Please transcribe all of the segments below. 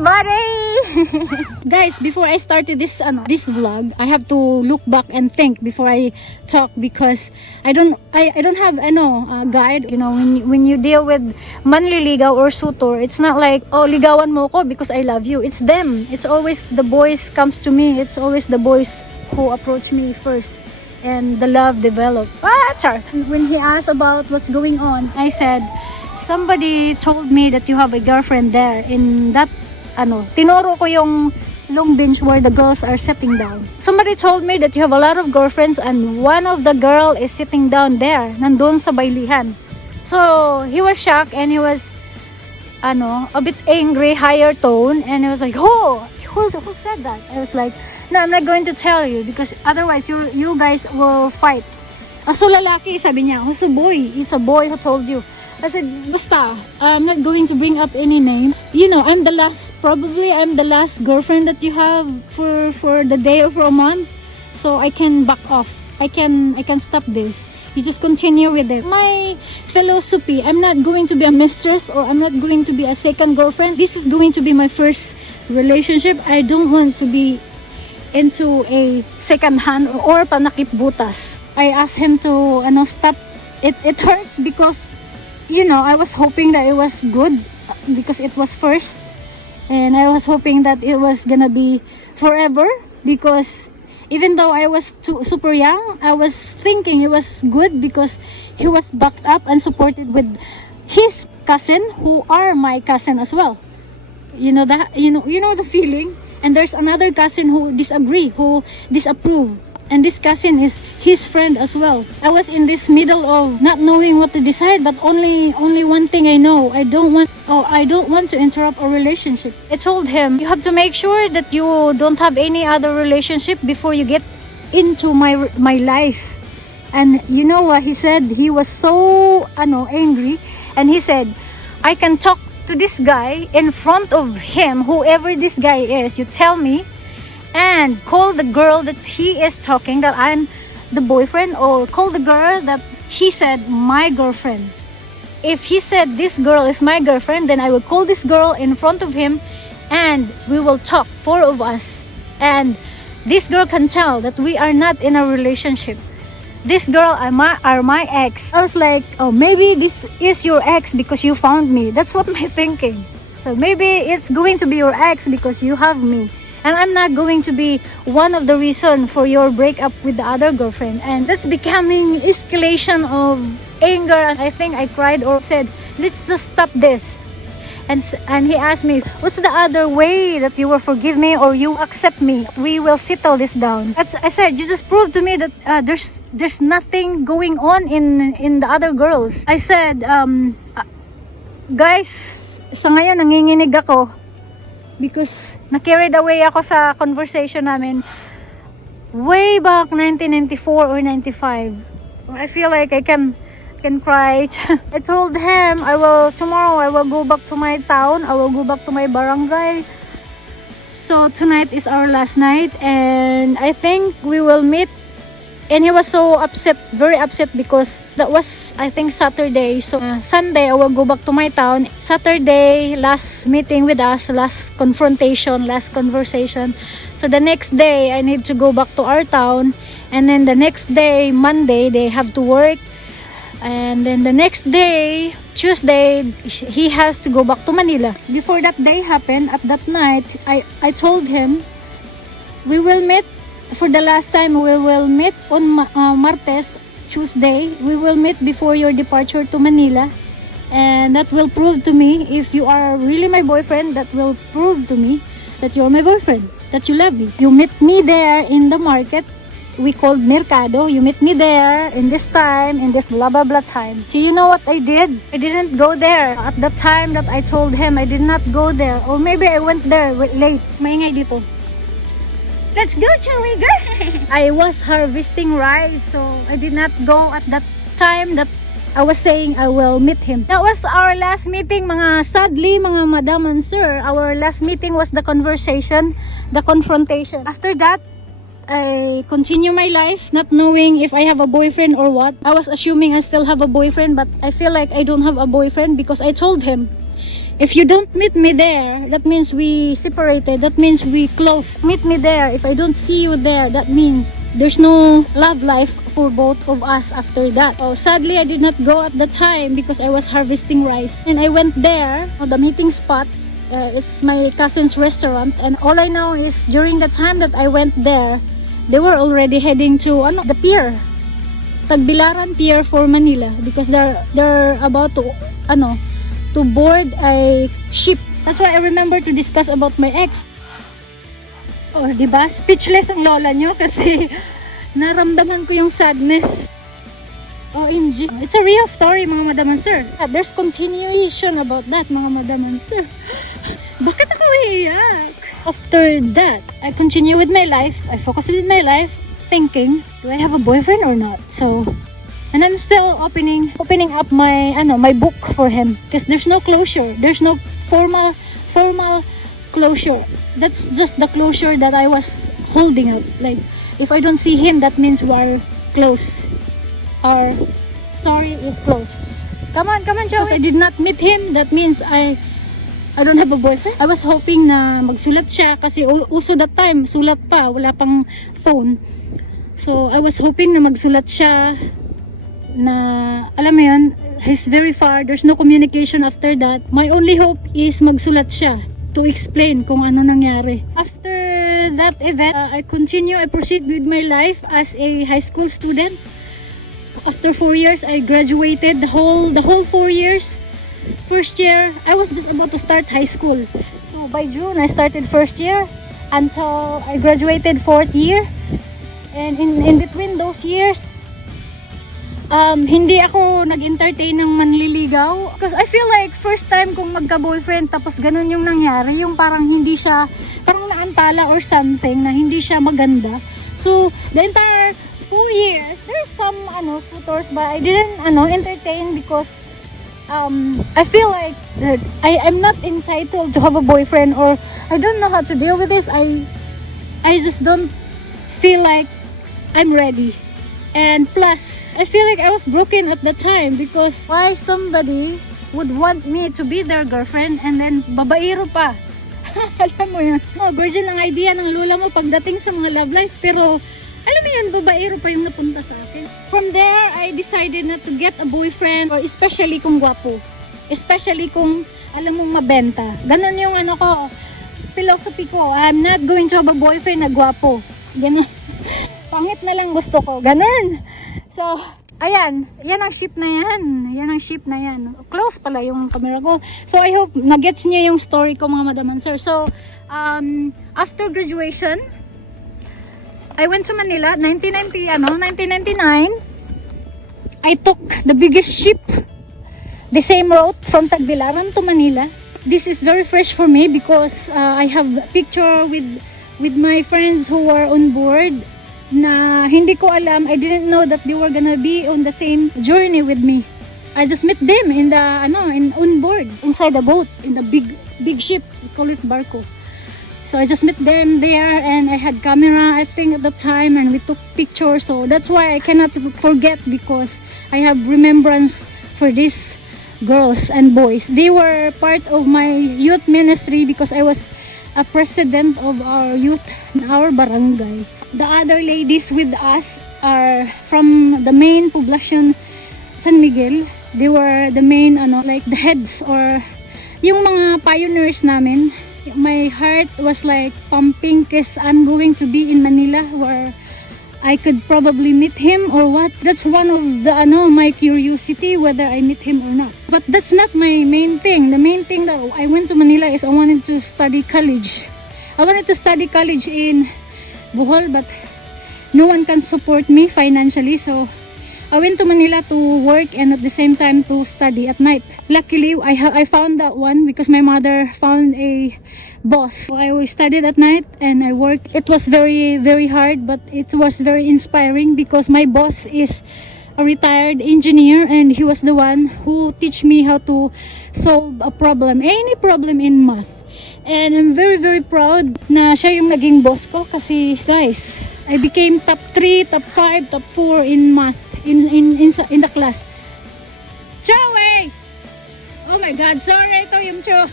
everybody! Guys, before I started this vlog, I have to look back and think before I talk because I don't have a guide. You know, when you deal with manliligaw or suitor, it's not like, oh, ligawan mo ko because I love you. It's them. It's always the boys comes to me. It's always the boys who approach me first. And the love developed. When he asked about what's going on, I said, somebody told me that you have a girlfriend there in that, tinuro ko yung long bench where the girls are sitting down. Somebody told me that you have a lot of girlfriends and one of the girl is sitting down there, nandun sa baylihan. So, he was shocked and he was, a bit angry, higher tone, and he was like, oh, who said that? I was like, no, I'm not going to tell you because otherwise you guys will fight. So lalaki, sabi niya. Who's a boy? It's a boy who told you. I said, basta, I'm not going to bring up any name. You know, I'm the last girlfriend that you have for the day or for a month. So I can back off. I can stop this. You just continue with it. My philosophy, I'm not going to be a mistress or I'm not going to be a second girlfriend. This is going to be my first relationship. I don't want to be into a second hand or panakip-butas. I asked him to stop. It hurts because I was hoping that it was good because it was first, and I was hoping that it was gonna be forever because even though I was super young, I was thinking it was good because he was backed up and supported with his cousin who are my cousin as well. You know that you know the feeling. And there's another cousin who disapprove. And this cousin is his friend as well. I was in this middle of not knowing what to decide, but only one thing I know. I don't want to interrupt a relationship. I told him, you have to make sure that you don't have any other relationship before you get into my life. And you know what he said? He was so angry, and he said, I can talk to this guy in front of him, whoever this guy is, you tell me, and call the girl that he is talking that I'm the boyfriend, or call the girl that he said my girlfriend. If he said this girl is my girlfriend, then I will call this girl in front of him and we will talk, four of us, and this girl can tell that we are not in a relationship. This girl are my ex. I was like, oh, maybe this is your ex because you found me. That's what my thinking. So maybe it's going to be your ex because you have me. And I'm not going to be one of the reason for your breakup with the other girlfriend. And that's becoming escalation of anger. And I think I cried or said, let's just stop this. And he asked me, what's the other way that you will forgive me or you accept me? We will settle this down. I said, you just proved to me that there's nothing going on in the other girls. I said, guys, sa ngayon nanginginig ako because na-carried away ako sa conversation namin way back 1994 or 95. I feel like I can cry. I told him tomorrow I will go back to my town. I will go back to my barangay. So tonight is our last night and I think we will meet. And he was so upset, very upset because that was, I think, Saturday. So Sunday I will go back to my town. Saturday, last meeting with us, last confrontation, last conversation. So the next day I need to go back to our town, and then the next day, Monday, they have to work. And then the next day, Tuesday, he has to go back to Manila. Before that day happened, at that night, I told him, we will meet for the last time. We will meet on Martes, Tuesday. We will meet before your departure to Manila. And that will prove to me, if you are really my boyfriend, that will prove to me that you're my boyfriend, that you love me. You meet me there in the market. We called Mercado. You meet me there in this time, in this blah blah blah time. So you know what I did? I didn't go there at the time that I told him. I did not go there, or maybe I went there late. Maingay dito. Let's go, Chewie, girl. I was harvesting rice, so I did not go at that time that I was saying I will meet him. That was our last meeting, sadly, mga madam and sir. Our last meeting was the conversation, the confrontation. After that, I continue my life not knowing if I have a boyfriend or what. I was assuming I still have a boyfriend, but I feel like I don't have a boyfriend because I told him If you don't meet me there, that means we separated. That means we close. Meet me there. If I don't see you there, that means there's no love life for both of us after that. Oh, sadly, I did not go at the time because I was harvesting rice. And I went there, the meeting spot. It's my cousin's restaurant. And all I know is during the time that I went there, they were already heading to the pier. Tagbilaran Pier for Manila because they're about to board a ship. That's why I remember to discuss about my ex. Oh, diba? Speechless ang lola nyo kasi naramdaman ko yung sadness. OMG. It's a real story, mga madam and sir. There's continuation about that, mga madam and sir. Bakit ako iiyak? After that, I continue with my life. I focus with my life, thinking, do I have a boyfriend or not? So, and I'm still opening up my my book for him because there's no closure. There's no formal closure. That's just the closure that I was holding up. Like, if I don't see him, that means we're close. Our story is closed. Come on, Chewie. Because I did not meet him, that means I don't have a boyfriend. I was hoping na magsulat siya kasi uso that time, sulat pa, wala pang phone. So, I was hoping na magsulat siya na, alam mo yun, he's very far, there's no communication after that. My only hope is magsulat siya to explain kung ano nangyari. After that event, I proceed with my life as a high school student. After 4 years, I graduated the whole 4 years. First year, I was just about to start high school. So by June, I started first year until I graduated 4th year. And in between those years, hindi ako nag-entertain ng manliligaw because I feel like first time kong magka-boyfriend tapos ganun yung nangyari, yung parang hindi siya, parang naantala or something na hindi siya maganda. So the entire 2 years there's some suitors but I didn't entertain because I feel like I'm not entitled to have a boyfriend, or I don't know how to deal with this. I just don't feel like I'm ready. And plus, I feel like I was broken at the time because why somebody would want me to be their girlfriend and then babaero pa. Alam mo yun? Virgin ang idea ng lola mo pagdating sa mga love life, pero alam mo yun, babaero pa yung napunta sa akin. From there, I decided not to get a boyfriend, or especially kung gwapo. Especially kung alam mong mabenta. Ganon yung philosophy ko. I'm not going to have a boyfriend na gwapo. Ganon. Pangit na lang gusto ko. Ganon. So, ayan. Yan ang ship na yan. Yan ang ship na yan. Close pala yung camera ko. So, I hope nagets niyo yung story ko, mga madam and sir. So, after graduation, I went to Manila, 1999. I took the biggest ship, the same route from Tagbilaran to Manila. This is very fresh for me because I have a picture with my friends who were on board na hindi ko alam. I didn't know that they were gonna be on the same journey with me. I just met them in the on board, inside the boat, in the big ship. We call it barco. So I just met them there, and I had camera, I think, at the time, and we took pictures. So that's why I cannot forget, because I have remembrance for these girls and boys. They were part of my youth ministry because I was a president of our youth in our barangay. The other ladies with us are from the main poblacion, San Miguel. They were the main, like the heads, or yung mga pioneers namin. My heart was like pumping because I'm going to be in Manila where I could probably meet him or what. That's one of the my curiosity, whether I meet him or not. But that's not my main thing. The main thing that I went to Manila is I wanted to study college. I wanted to study college in Bohol, but no one can support me financially, so I went to Manila to work and at the same time to study at night. Luckily, I found that one because my mother found a boss. So I studied at night and I worked. It was very, very hard, but it was very inspiring because my boss is a retired engineer and he was the one who teach me how to solve a problem, any problem in math. And I'm very, very proud na siya yung naging boss ko kasi, guys, I became top 3, top 5, top 4 in math. In the class. Chewie! Oh my God, sorry ito yung Cho.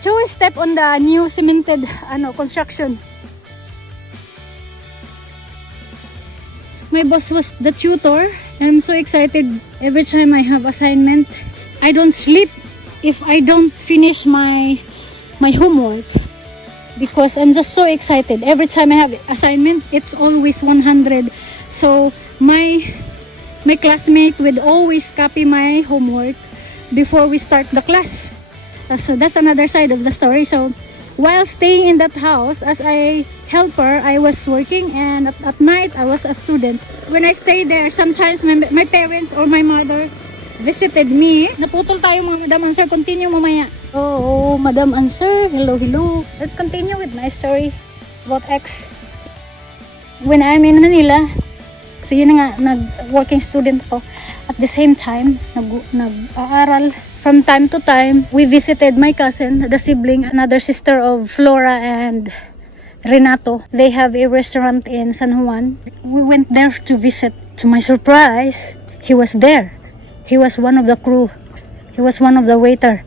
Chewie step on the new cemented construction. My boss was the tutor. I'm so excited every time I have assignment. I don't sleep if I don't finish my homework because I'm just so excited. Every time I have assignment, it's always 100. So my classmate would always copy my homework before we start the class. So that's another side of the story. So while staying in that house as a helper, I was working, and at night I was a student. When I stayed there, sometimes my parents or my mother visited me. Naputol tayo mga Madam Answer. Continue mamaya. Oh, Madam Answer. Hello, hello. Let's continue with my story about X. When I'm in Manila, so yun nga, nag-working student ako. At the same time, nag-aaral. From time to time, we visited my cousin, the sibling, another sister of Flora and Renato. They have a restaurant in San Juan. We went there to visit. To my surprise, he was there. He was one of the crew. He was one of the waiter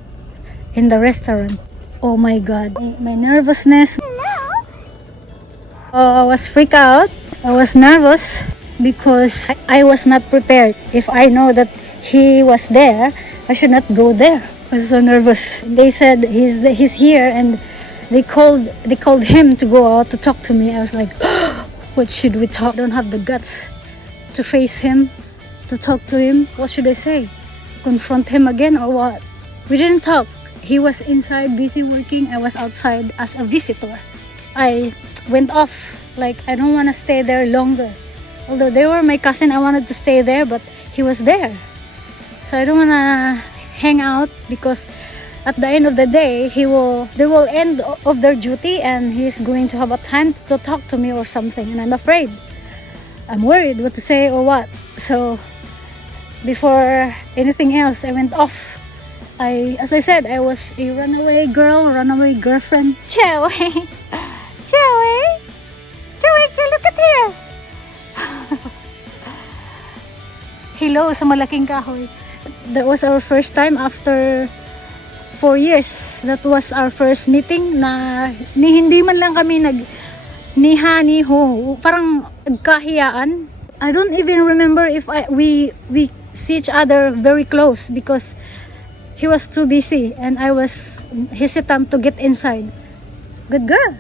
in the restaurant. Oh my God. My nervousness. I was freaked out. I was nervous because I was not prepared. If I know that he was there, I should not go there. I was so nervous. They said he's here, and they called him to go out to talk to me. I was like, what should we talk? I don't have the guts to face him, to talk to him. What should I say? Confront him again or what? We didn't talk. He was inside busy working. I was outside as a visitor. I went off, like I don't want to stay there longer. Although they were my cousin, I wanted to stay there, but he was there. So I don't want to hang out because at the end of the day, they will end of their duty and he's going to have a time to talk to me or something. And I'm afraid. I'm worried what to say or what. So before anything else, I went off. As I said, I was a runaway girlfriend. Chewie! Chewie! Chewie, look at here! Hello sa malaking kahoy. That was our first time after 4 years. That was our first meeting na hindi man lang kami niho. Parang nagkahiyaan. I don't even remember if we see each other very close because he was too busy and I was hesitant to get inside. Good girl.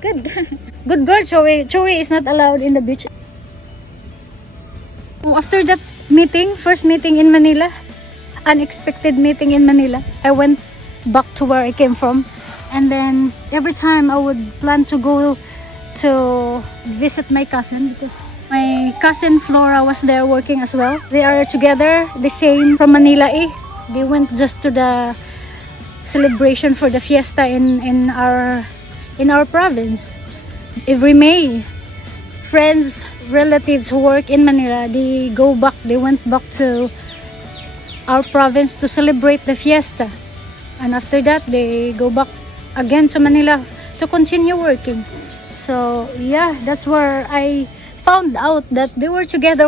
Good girl, Chewie. Chewie is not allowed in the beach. After that meeting, first meeting in Manila, unexpected meeting in Manila, I went back to where I came from, and then every time I would plan to go to visit my cousin because my cousin Flora was there working as well. They are together, the same from Manila. They went just to the celebration for the fiesta in our province. Every May, friends, relatives who work in Manila, they went back to our province to celebrate the fiesta, and after that they go back again to Manila to continue working. So yeah, that's where I found out that they were together.